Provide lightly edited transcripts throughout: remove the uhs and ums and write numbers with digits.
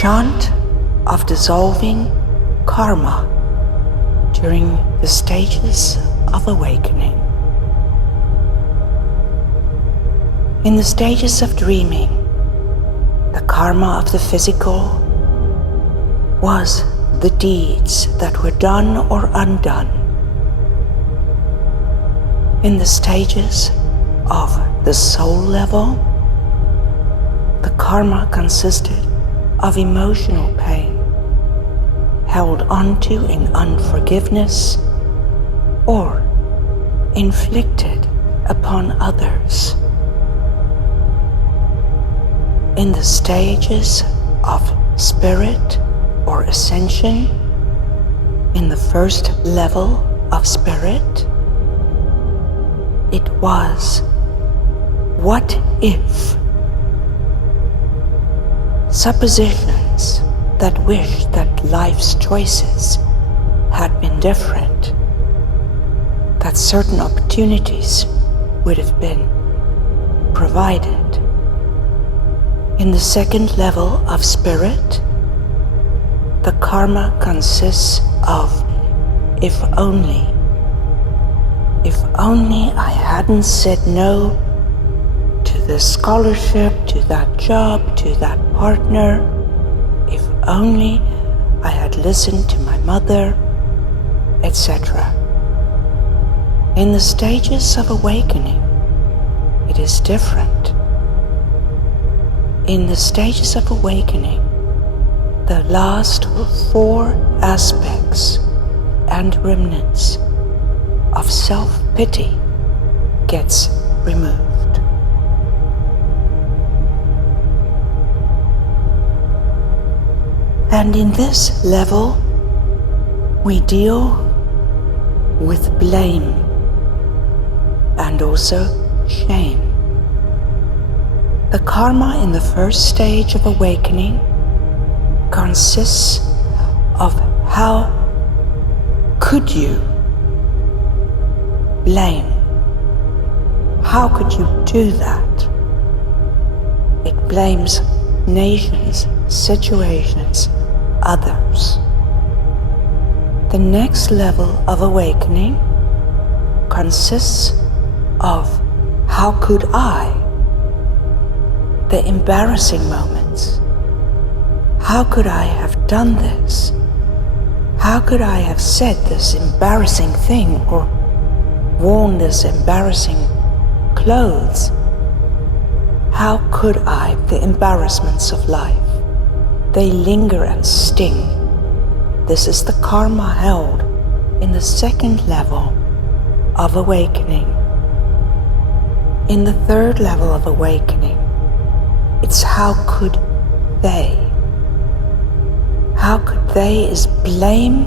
chant of dissolving karma during the stages of awakening. In the stages of dreaming, the karma of the physical was the deeds that were done or undone. In the stages of the soul level, the karma consisted of emotional pain held onto in unforgiveness or inflicted upon others. In the stages of spirit or ascension, in the first level of spirit, it was what if suppositions that wish that life's choices had been different, that certain opportunities would have been provided. In the second level of spirit, the karma consists of if only I hadn't said no to this scholarship, to that job, to that partner, if only I had listened to my mother, etc. In the stages of awakening, it is different. In the stages of awakening, the last 4 aspects and remnants of self-pity gets removed. And in this level, we deal with blame and also shame. The karma in the first stage of awakening consists of how could you blame? How could you do that? It blames nations, situations, others. The next level of awakening consists of how could I? The embarrassing moments. How could I have done this? How could I have said this embarrassing thing or worn this embarrassing clothes? How could I? The embarrassments of life. They linger and sting. This is the karma held in the second level of awakening. In the third level of awakening, it's how could they? How could they is blame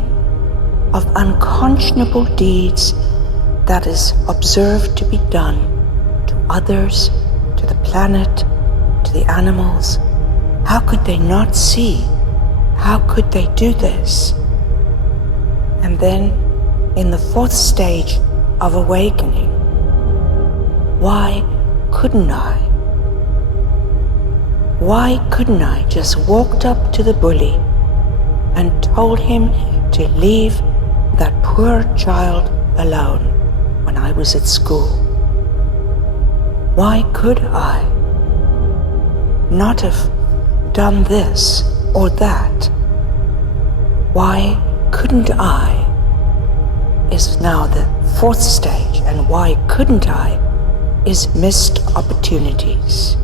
of unconscionable deeds that is observed to be done to others, to the planet, to the animals. How could they not see? How could they do this? And then in the 4th stage of awakening, why couldn't I? Why couldn't I just walked up to the bully and told him to leave that poor child alone when I was at school? Why could I not have done this or that? Why couldn't I is now the 4th stage, and why couldn't I is missed opportunities.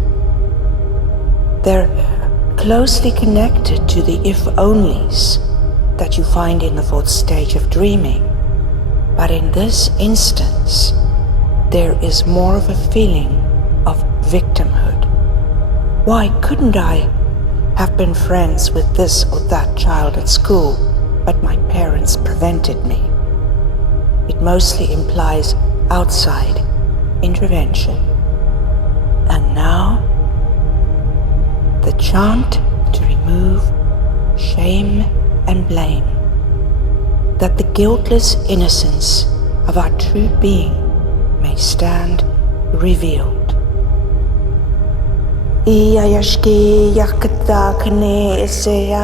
They're closely connected to the if-onlys that you find in the 4th stage of dreaming. But in this instance, there is more of a feeling of victimhood. Why couldn't I have been friends with this or that child at school, but my parents prevented me? It mostly implies outside intervention. And now, the chant to remove shame and blame, that the guiltless innocence of our true being may stand revealed. Iayashki yakata kane isea.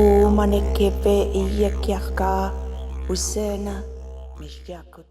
Umanikepe iyakyaka usena mishyakuta.